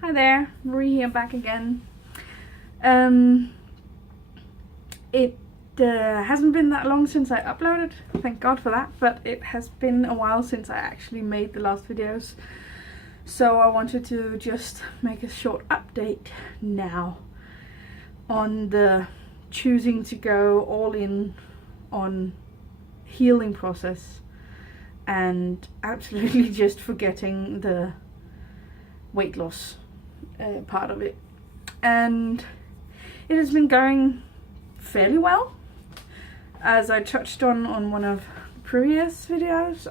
Hi there, Marie here, back again. It hasn't been that long since I uploaded, thank God for that, but it has been a while since I actually made the last videos. So I wanted to just make a short update now on the choosing to go all in on healing process and absolutely just forgetting the weight loss part of it. And it has been going fairly well. As I touched on one of the previous videos,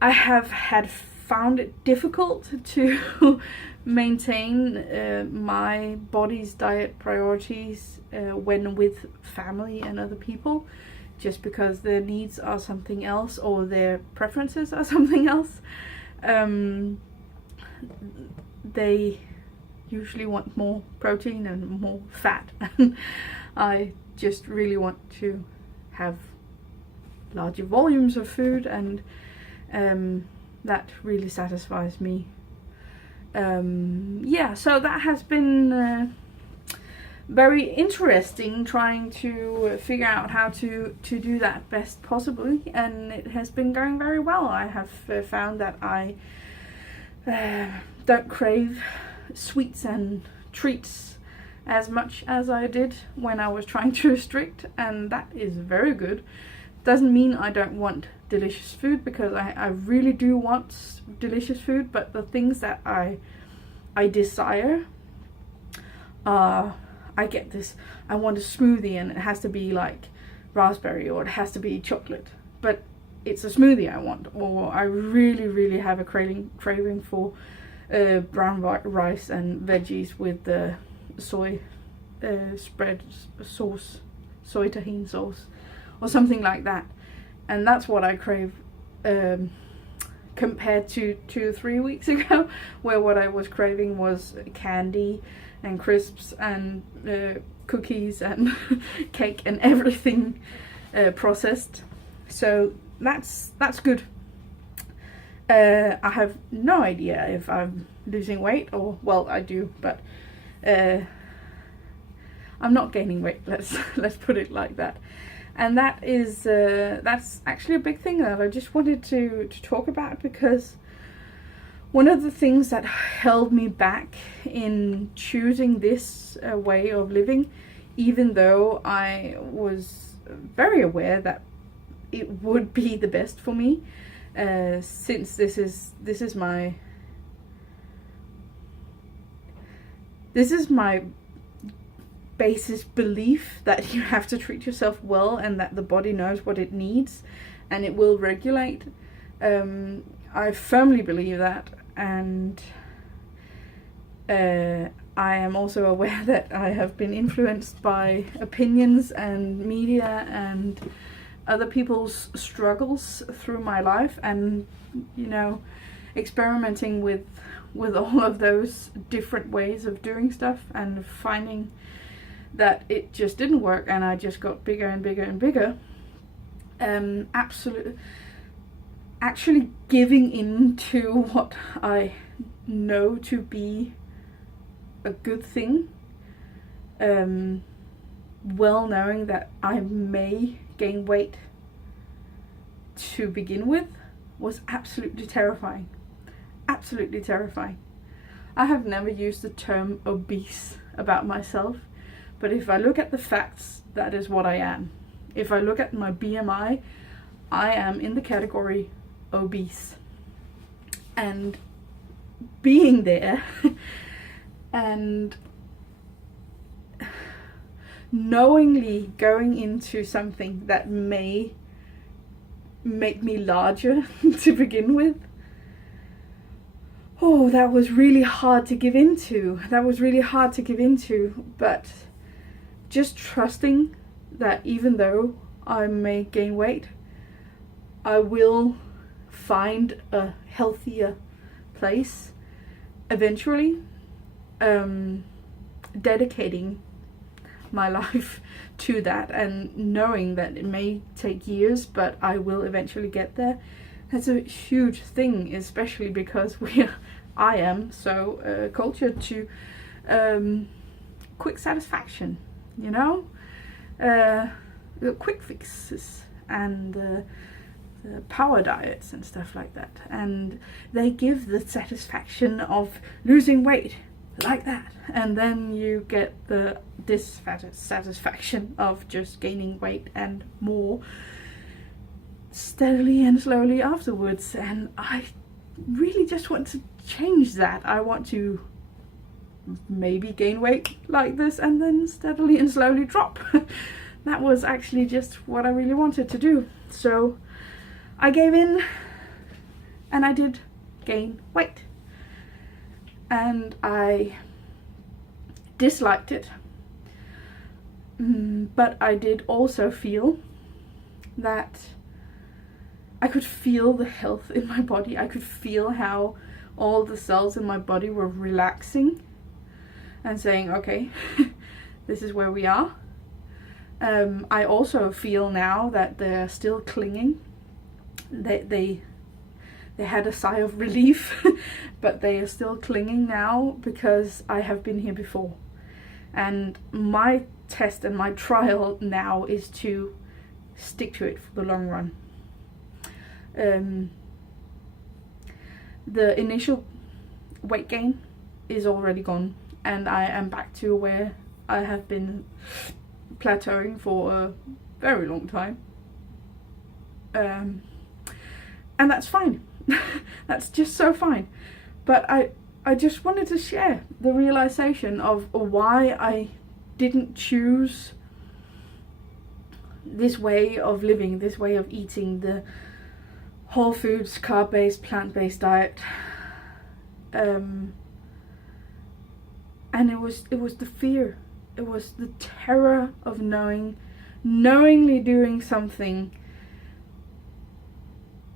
I have found it difficult to maintain my body's diet priorities when with family and other people, just because their needs are something else or their preferences are something else. They usually want more protein and more fat, and I just really want to have larger volumes of food, and that really satisfies me. Yeah, so that has been very interesting, trying to figure out how to do that best possibly, and it has been going very well. I have found that I don't crave sweets and treats as much as I did when I was trying to restrict, and that is very good. Doesn't mean I don't want delicious food, because I really do want delicious food, but the things that I desire I get this, I want a smoothie and it has to be like raspberry, or it has to be chocolate, but it's a smoothie I want. Or I really have a craving for brown rice and veggies with the soy spread sauce, soy tahini sauce, or something like that. And that's what I crave, compared to 2 or 3 weeks ago, where what I was craving was candy and crisps and cookies and cake and everything processed. So that's good. I have no idea if I'm losing weight, or, well, I do, but I'm not gaining weight. Let's put it like that. And that is that's actually a big thing that I just wanted to talk about, because one of the things that held me back in choosing this way of living, even though I was very aware that it would be the best for me, since this is my basis belief that you have to treat yourself well, and that the body knows what it needs and it will regulate. I firmly believe that, and I am also aware that I have been influenced by opinions and media and other people's struggles through my life, and experimenting with all of those different ways of doing stuff, and finding that it just didn't work, and I just got bigger and bigger and bigger. Actually giving in to what I know to be a good thing, well knowing that I may gain weight to begin with, was absolutely terrifying. Absolutely terrifying. I have never used the term obese about myself, but if I look at the facts, that is what I am. If I look at my BMI, I am in the category obese. And being there and knowingly going into something that may make me larger to begin with, that was really hard to give into. But just trusting that even though I may gain weight, I will find a healthier place eventually. Dedicating my life to that, and knowing that it may take years, but I will eventually get there, That's a huge thing, especially because I am so cultured to quick satisfaction, you know, quick fixes and power diets and stuff like that, and they give the satisfaction of losing weight like that, and then you get the dissatisfaction of just gaining weight and more steadily and slowly afterwards. And I really just want to change that. I want to maybe gain weight like this and then steadily and slowly drop. That was actually just what I really wanted to do. So I gave in and I did gain weight, and I disliked it, but I did also feel that I could feel the health in my body. I could feel how all the cells in my body were relaxing and saying, okay, this is where we are. I also feel now that they're still clinging. They had a sigh of relief, but they are still clinging now because I have been here before. And my test and my trial now is to stick to it for the long run. The initial weight gain is already gone, and I am back to where I have been plateauing for a very long time. And that's fine. That's just so fine. But I just wanted to share the realization of why I didn't choose this way of living, this way of eating, the whole foods, carb-based, plant-based diet. And it was the fear. It was the terror of knowingly doing something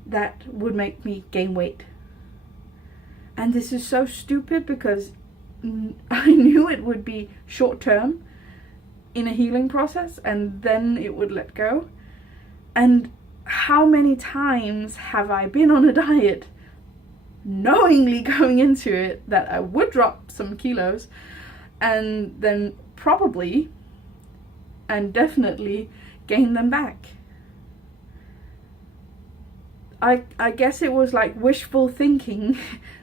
that would make me gain weight. And this is so stupid because I knew it would be short term in a healing process and then it would let go. And how many times have I been on a diet knowingly going into it that I would drop some kilos and then probably and definitely gain them back. I guess it was like wishful thinking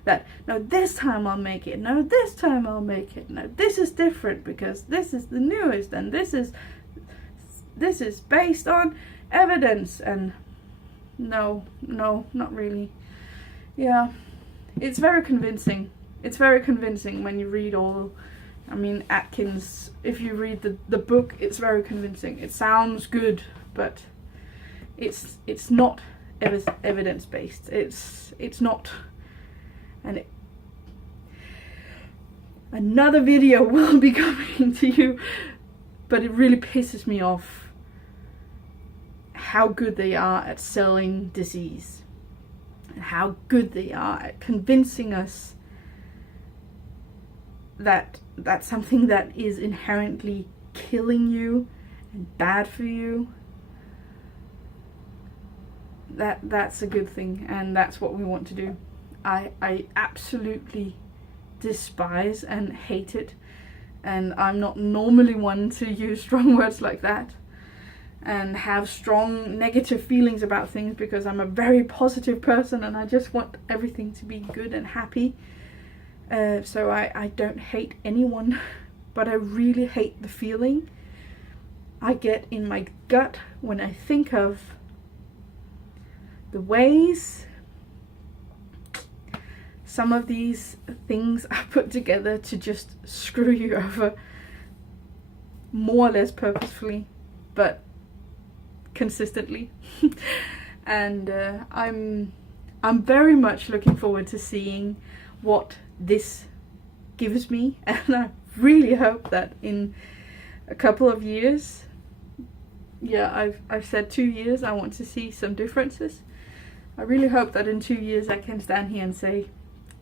that, no, this time I'll make it, no, this time I'll make it, no, this is different because this is the newest and this is based on evidence. And no, not really. Yeah, it's very convincing. It's very convincing when you read Atkins, if you read the book, it's very convincing. It sounds good, but it's not evidence-based. It's not. And another video will be coming to you, but it really pisses me off how good they are at selling disease and how good they are at convincing us that that's something that is inherently killing you and bad for you. That's a good thing, and that's what we want to do. I absolutely despise and hate it, and I'm not normally one to use strong words like that and have strong negative feelings about things, because I'm a very positive person and I just want everything to be good and happy. So I don't hate anyone, but I really hate the feeling I get in my gut when I think of the ways some of these things are put together to just screw you over, more or less purposefully, but consistently. And I'm very much looking forward to seeing what this gives me, and I really hope that in a couple of years, I've said 2 years, I want to see some differences. I really hope that in 2 years I can stand here and say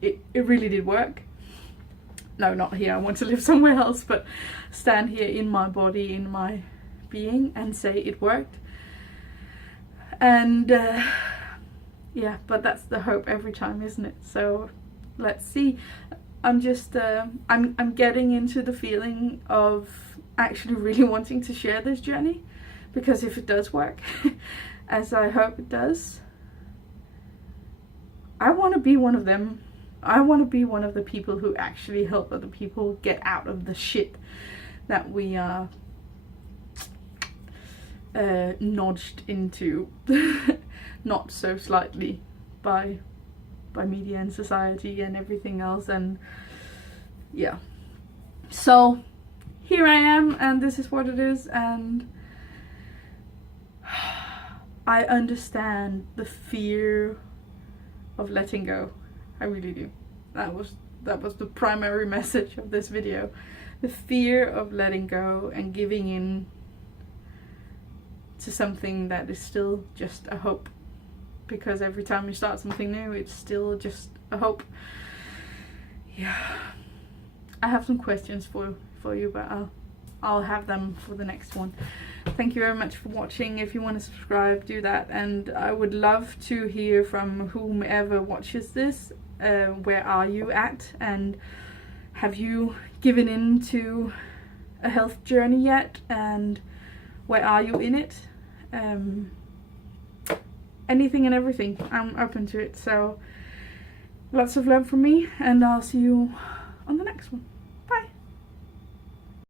it really did work. No, not here, I want to live somewhere else, but stand here in my body, in my being, and say it worked. And yeah, but that's the hope every time, isn't it? So let's see. I'm just I'm getting into the feeling of actually really wanting to share this journey, because if it does work as I hope it does, I want to be one of them. I want to be one of the people who actually help other people get out of the shit that we are nudged into not so slightly by media and society and everything else. And yeah, so here I am, and this is what it is, and I understand the fear of letting go. I really do. That was the primary message of this video. The fear of letting go and giving in to something that is still just a hope. Because every time you start something new, it's still just a hope. Yeah. I have some questions for you, but I'll have them for the next one. Thank you very much for watching. If you want to subscribe, do that. And I would love to hear from whomever watches this. Where are you at? And have you given in to a health journey yet? And where are you in it? Anything and everything. I'm open to it. So lots of love from me, and I'll see you on the next one.